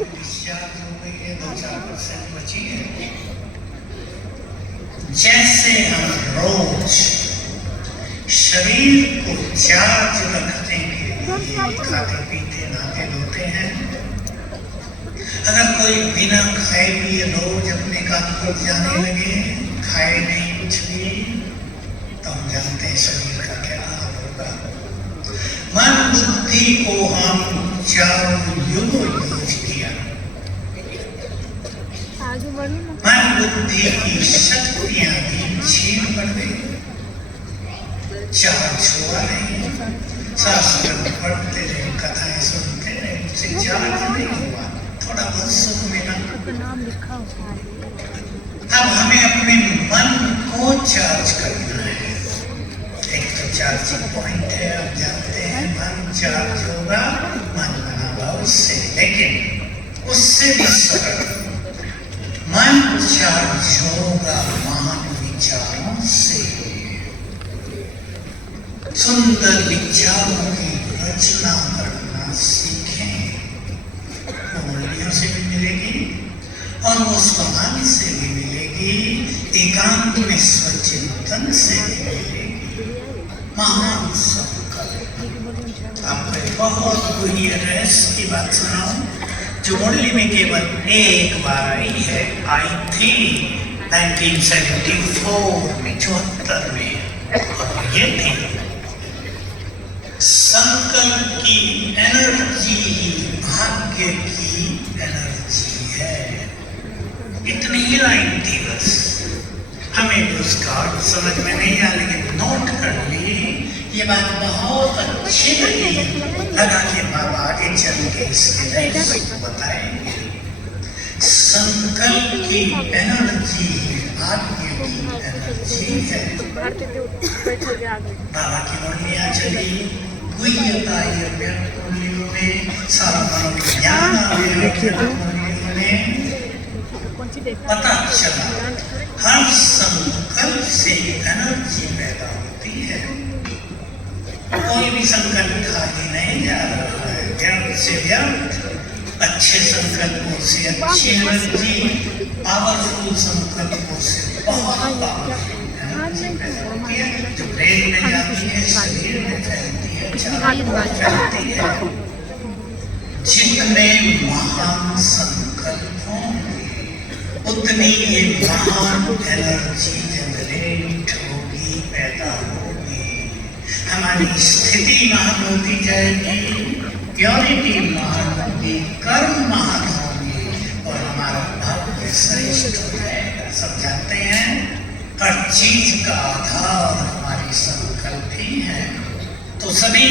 Discharge हो गई है, 2-4% बची है। जैसे हम रोज शरीर को चार्ज रखने के लिए खाते पीते नहाते धोते हैं, अगर कोई बिना खाए पिए रोज अपने काम पर जाने लगे, खाए नहीं कुछ भी, तो हम जानते हैं शरीर का क्या हाल होगा। मन बुद्धि को हम चारों युगों यूज किया, मन बुद्धि की शक्तियां भी छीन पड़ गई, चार्ज हुआ नहीं। शास्त्र पढ़ते रहे, कथाएं सुनते रहे, उससे चार्ज नहीं हुआ, थोड़ा बहुत सुख मिला। अब हमें अपने मन को चार्ज करना है। एक तो चार्जिंग पॉइंट है, अब जानते हैं मन चार्ज होगा मन बना भाव से, लेकिन उससे भी सरल मन चार्ज होगा महान विचारों से। सुंदर विचारों की रचना करना सीखें, मूल्यों से भी मिलेगी और वो समाज से भी मिलेगी, एकांत में स्वचिंतन से भी मिलेगी। महान संकल्प। आपको एक बहुत बुरी रहस्य की बात सुनाऊं, जो मुरली में केवल एक बार आई है, आई थी 1974 में, 74 में, और ये थी संकल्प की एनर्जी ही भाग्य की एनर्जी है। इतनी ही लाइन थी बस, हमें उसका समझ में नहीं आया, लेकिन नोट कर ली। ये बात बहुत अच्छी लगी, लगा कि बाबा आगे चल के इसके रहस्य बताएंगे। संकल्प की एनर्जी भाग्य की एनर्जी है। बाबा की मुरलियां चली, गुह्यता मुरलियों में, सारा मनोविज्ञान मुरलियों में पता चला हर संकल्प से एनर्जी पैदा होती है। कोई भी संकल्प खाली नहीं जा रहा है, व्यर्थ से व्यर्थ, अच्छे संकल्पों से अच्छी एनर्जी, पावरफुल संकल्पों से बहुत पावरफुल एनर्जी पैदा होती है, जो ब्रेन में जाती है, शरीर में फैलती है, चारों ओर फैलती है। जितने महान संकल्प होंगे उतनी ये महान एनर्जी जनरेट होगी, पैदा होगी। हमारी स्थिति महान होती जाएगी, प्योरिटी महान होगी, कर्म महान होंगे और हमारा भाग्य श्रेष्ठ हो जाएगा। सब जानते हैं हर चीज का आधार हमारी संकल्प ही है। तो सभी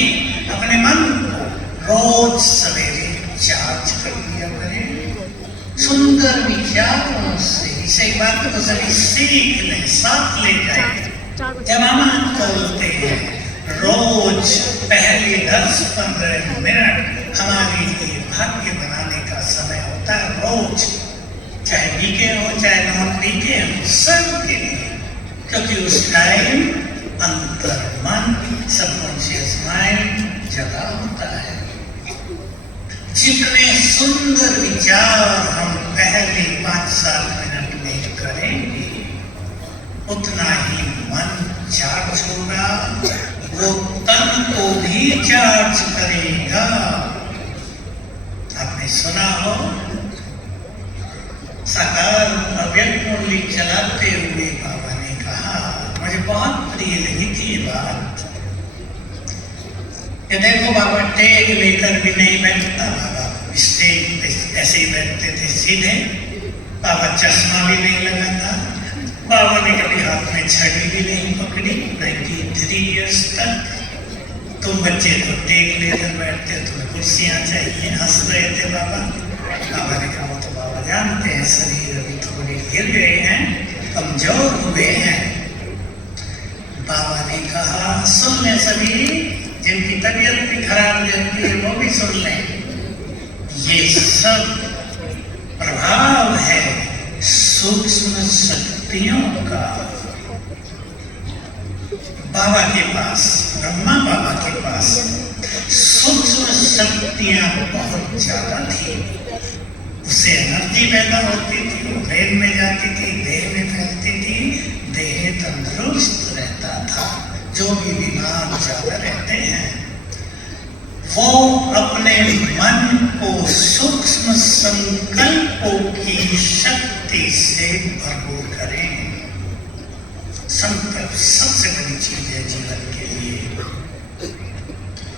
अपने मन को रोज सवेरे चार्ज कर लिया करें सुंदर विचारों से। इसे एक बात तो सभी सीख लें, साथ ले जाए। जब हम खोलते हैं रोज पहले 10-15 मिनट हमारे लिए भाग्य बनाने का समय होता है। रोज चाहे वीके हो चाहे नॉन वीके हो, सबके लिए, क्योंकि उस टाइम अंतर मन सबकॉन्शियस माइंड जगा होता है। जितने सुंदर विचार हम पहले 5-7 मिनट में करेंगे, उतना ही मन चार्ज होगा, वो तन को भी चार्ज करेगा। आपने सुना हो साकार अव्यक्त मुरली चलाते हुए बाबा ने कहा, मुझे बहुत प्रिय लगी थी ये बात, कि देखो बाबा टेक लेकर भी नहीं बैठता, बाबा स्टेज पे ऐसे ही बैठते थे सीधे, बाबा चश्मा भी नहीं लगाता, बाबा ने कभी हाथ में छड़ी भी नहीं पकड़ी 93 इयर्स तक। तुम बच्चे तो टेक लेकर बैठते, तुम्हें कुर्सियां चाहिए, हंस रहे थे बाबा। बाबा ने कहा तो बाबा जानते हैं शरीर अभी थोड़े गिर गए हैं, कमजोर हुए हैं। बाबा ने कहा सुन लें सभी, जिनकी तबीयत भी खराब रहती है वो भी सुन लें, ये सब प्रभाव है सूक्ष्म शक्तियों का। बाबा के पास, ब्रह्मा बाबा के पास सूक्ष्म शक्तियां बहुत ज्यादा थी। उससे एनर्जी पैदा होती थी, ब्रेन में जाती थी, देह में फैलती थी, देह तंदुरुस्त रहता था। जो भी बीमार ज्यादा रहते हैं वो अपने मन को सूक्ष्म संकल्पों की शक्ति से भरपूर करें। संकल्प सबसे बड़ी चीज है जीवन के लिए।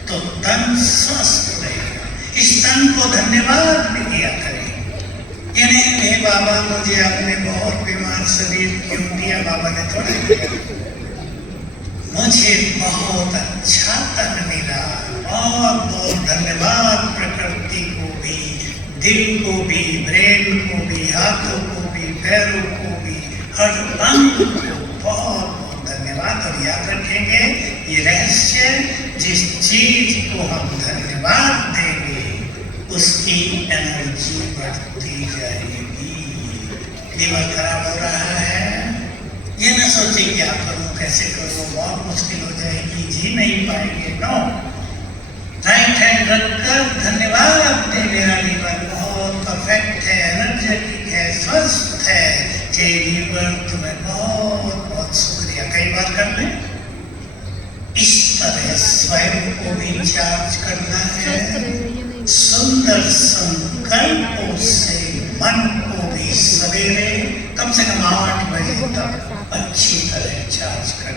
तो तन स्वस्थ रहेगा। इस तन को धन्यवाद भी दिया करें। ये नहीं हे बाबा मुझे आपने बहुत बीमार शरीर क्यों दिया, बाबा ने थोड़ा दिया, मुझे बहुत अच्छा तन मिला, बहुत बहुत धन्यवाद प्रकृति को भी, दिल को भी, ब्रेन को भी, हाथों को भी, पैरों को भी, हर अंग को बहुत बहुत धन्यवाद। और याद रखेंगे ये रहस्य, जिस चीज को हम धन्यवाद देंगे उसकी एनर्जी बढ़ती जाएगी। लीवर खराब हो रहा है, ये न सोचे क्या करूं, कैसे करूं, बहुत मुश्किल हो जाएगी, जी नहीं पाएंगे। नो, राइट हैंड रखकर धन्यवाद दे, मेरा लीवर बहुत परफेक्ट है, एनर्जेटिक है, स्वस्थ है, हे लीवर तुम्हें बहुत बहुत शुक्रिया। कई बार कर लें। इस तरह स्वयं को भी चार्ज करना है। सुंदर संकल्पों से मन को भी सवेरे कम से कम 8 बजे तक अच्छी तरह चार्ज कर